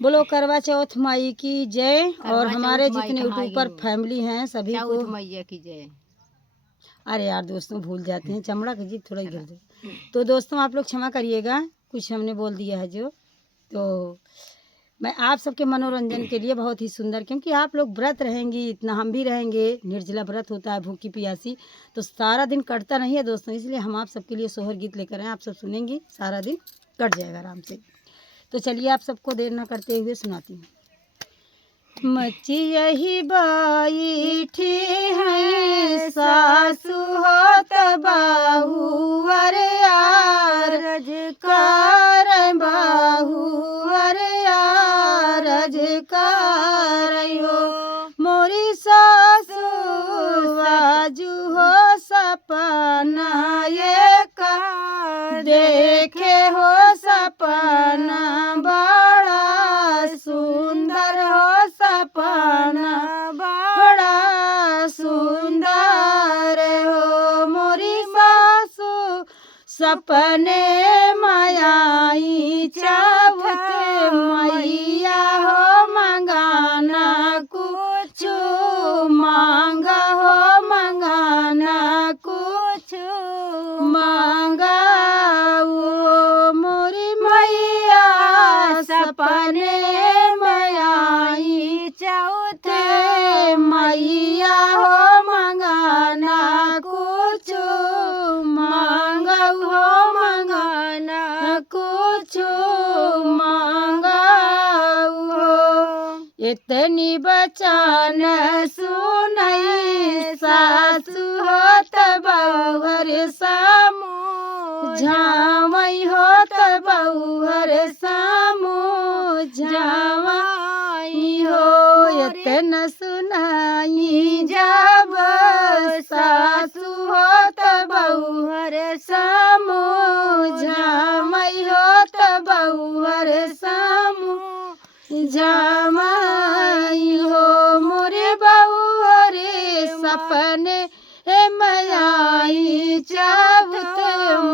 बोलो करवा चौथ माई की जय। और हमारे जितने यूट्यूबर फैमिली हैं सभी को मैया की जय। अरे यार दोस्तों भूल जाते हैं, चमड़ा की जीभ थोड़ा गिर जाए। तो दोस्तों आप लोग क्षमा करिएगा, कुछ हमने बोल दिया है जो। तो मैं आप सबके मनोरंजन के लिए बहुत ही सुंदर, क्योंकि आप लोग व्रत रहेंगी, इतना हम भी रहेंगे, निर्जला व्रत होता है, भूखी प्यासी, तो सारा दिन कटता नहीं है दोस्तों। इसलिए हम आप सबके लिए सोहर गीत लेकर आए, आप सब सुनेंगी, सारा दिन कट जाएगा आराम से। तो चलिए आप सबको देर न करते हुए सुनाती हूँ। मची यही बैठी है सासु होत बाहू अरे आरज कर बाहू अरे आरज कर हो मोरी सासु आजू हो सपना ये का देखे हो सपना बड़ा सुंदर हो सपना बड़ा सुंदर हो मोरी सासु सपने मायाई चावते मैया हो मंगाना कुछ मांगा हो मंगाना कुछ मांगा वो मोरी मैया सपने मायाई चौथे मैया हो मंगाना कुछ मांगा हो मंगाना कुछ मांगा हो इतनी बचान सुनई सासु होत बहुर सामू झावई होत बहुर सामू झावई हो इतना सुनाई जब सासु होत बहुर सामू झावई होत बहुर सामू झावई हो मोरे बहुरे सपने मयाई चावत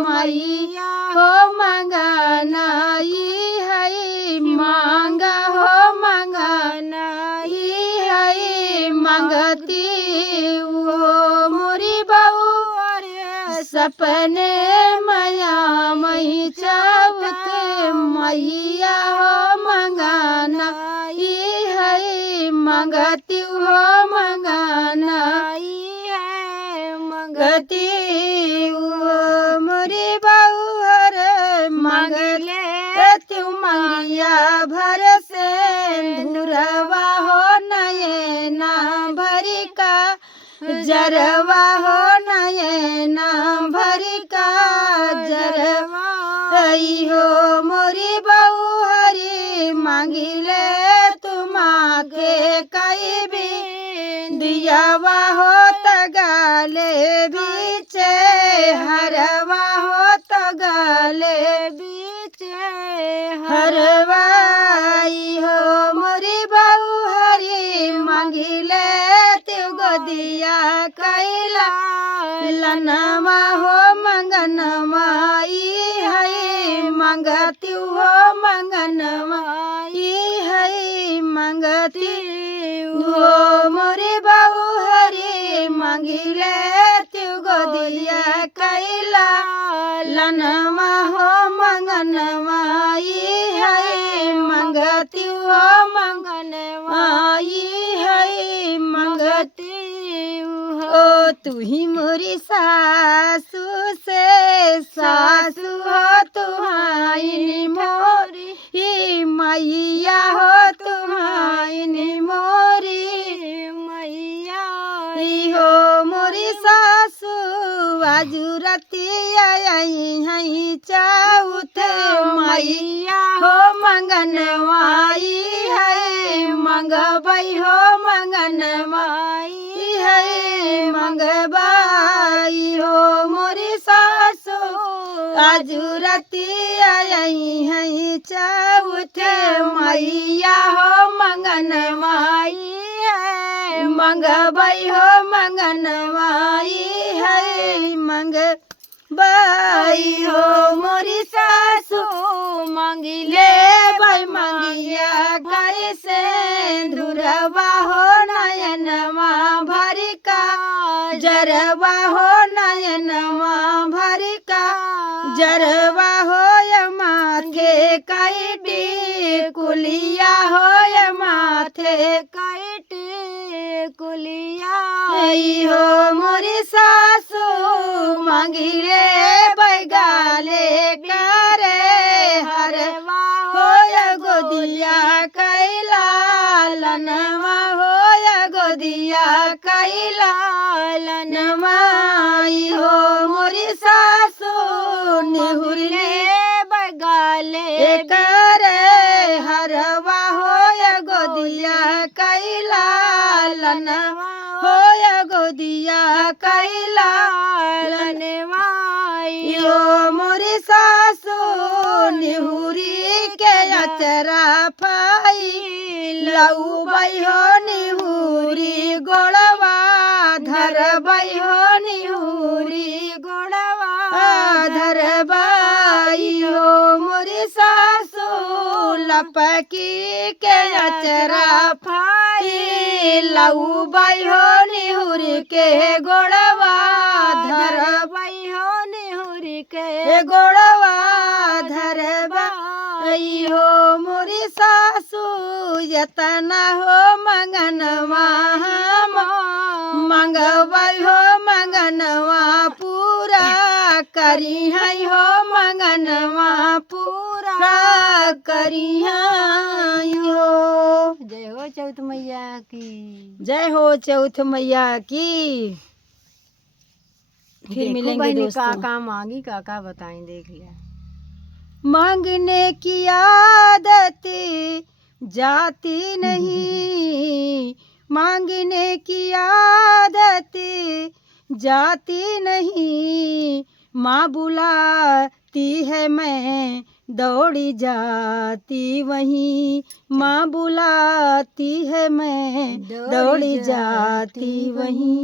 मैया हो मंगाना है मांगा हो मंगाना है मंगती वो मोरी बहु सपने मया मई चावत मैया हो मंगाना है मंगती हो मंगाना मंगती वो मोरी बहुर मंगले तू मंगिया भर से धुरवा हो नयना भरी का जरवा हो नयना भरी का जरवा हो मोरी बहुहरी मांगिले तुम आके कई भी दियावा हो तगाले बीचे हरवा हो तगाले बीचे हरवाई हो मोरी बहुहरी मांगिले त्यो गोदिया कैला लनमा हो मंगनमाई है मंगती हो मंगनमाई है मंगती हो मोरी बहुहरी मंगिले त्यो गोदिया कैला लनमा हो मंगनमाई है मंगती हो मंगनमाई है मंगती हो तू ही मोरी सासू से सासू हो तुम्हारी मोरी ही मैया हो तुम्हारी मोरी मैया हो मोरी सासू आजू रती आई है चाउथ मैया हो मंगनवाई है मंगबई हो मंगनवाई है मंगबाई हो मोरी सासू आजू रती आई है चाउथ मैया हो मंगनवाई है मंगबई हो मंगनवाई है मंगबाई हो मोरी सासू मंगिले भाई मंगिया जरवा हो नयनमा भर का, जरवा हो नयनमा भर का, जरवा हो य माथे कैटी कुलिया हो य माथे कैटी कुलिया। हो मोरी सासू मांगिले बैगाले करे हरवा हो य गोदिया कैला लनवा हो य गोदिया कैला लनवा। हो मोरी सासू निहुरले बैगाले करे हरवा हो य गोदिया कैला लनवा हो य गोदिया कैला लनवा। यो मोरी सासू निहुरी के अचरा फाई लऊबई हो निहुरी गोड़वा धरबई हो निहुरी गोड़वा धरबई। हो मोरी सासू लपकी के अचरा फाई लऊबई हो निहुरी के गोड़वा धरबई हो निहुरी के गोड़वा धरबई। हो मोरी सासू यतना हो मंगनवा मंगवई हो मंगनवा पूरा करी है हो मंगनवा पूरा करी है हो। जय हो चौथ मैया की, जय हो चौथ मैया की। फिर मिलेंगे दोस्तों। काका मांगी काका बताएं देख लिया। मांगने की आदत जाती नहीं, मांगने की आदत जाती नहीं, माँ बुलाती है मैं दौड़ी जाती वहीं, माँ बुलाती है मैं दौड़ी जाती वहीं।